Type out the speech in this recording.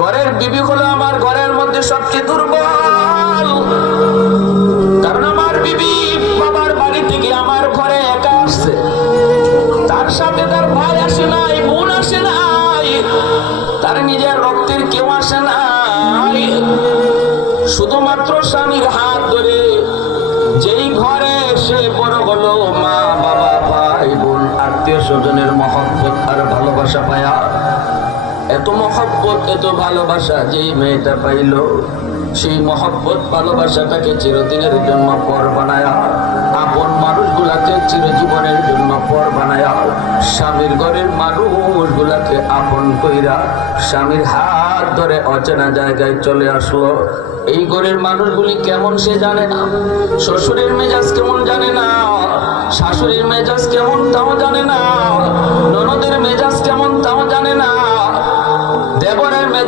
ঘরের বিবি হলো আমার ঘরের মধ্যে সবচেয়ে দুর্বল, কারণ আমার বিবি বাবার বাড়ি থেকে আমার ঘরে একা আসছে, তার সাথে তার ভাই আসে নাই, বোন আসে নাই, তার নিজের রক্তের কেউ আসে নাই। শুধুমাত্র স্বামীর হাত ধরে যেই ঘরে সে বড় হলো, মা বাবা ভাই বোন আত্মীয় স্বজনের মহব্বত আর ভালোবাসা পায়া, এত মহব্বত এত ভালোবাসা যেই মেয়েটা পাইল, সেই মহব্বত ভালোবাসাটাকে চিরদিনের জন্য পর বানায়া, আপন মানুষগুলাকে চিরজীবনের জন্য পর বানায়া, স্বামীর ঘরের মানুষগুলাকে আপন কইরা স্বামীর হাত ধরে অচেনা জায়গায় চলে আসলো। এই ঘরের মানুষগুলি কেমন সে জানে না, শ্বশুরের মেজাজ কেমন জানে না, শাশুড়ির মেজাজ কেমন তাও জানে না, ননদের মেজাজ কেমন তাও জানে না, দেবরের মেজাজ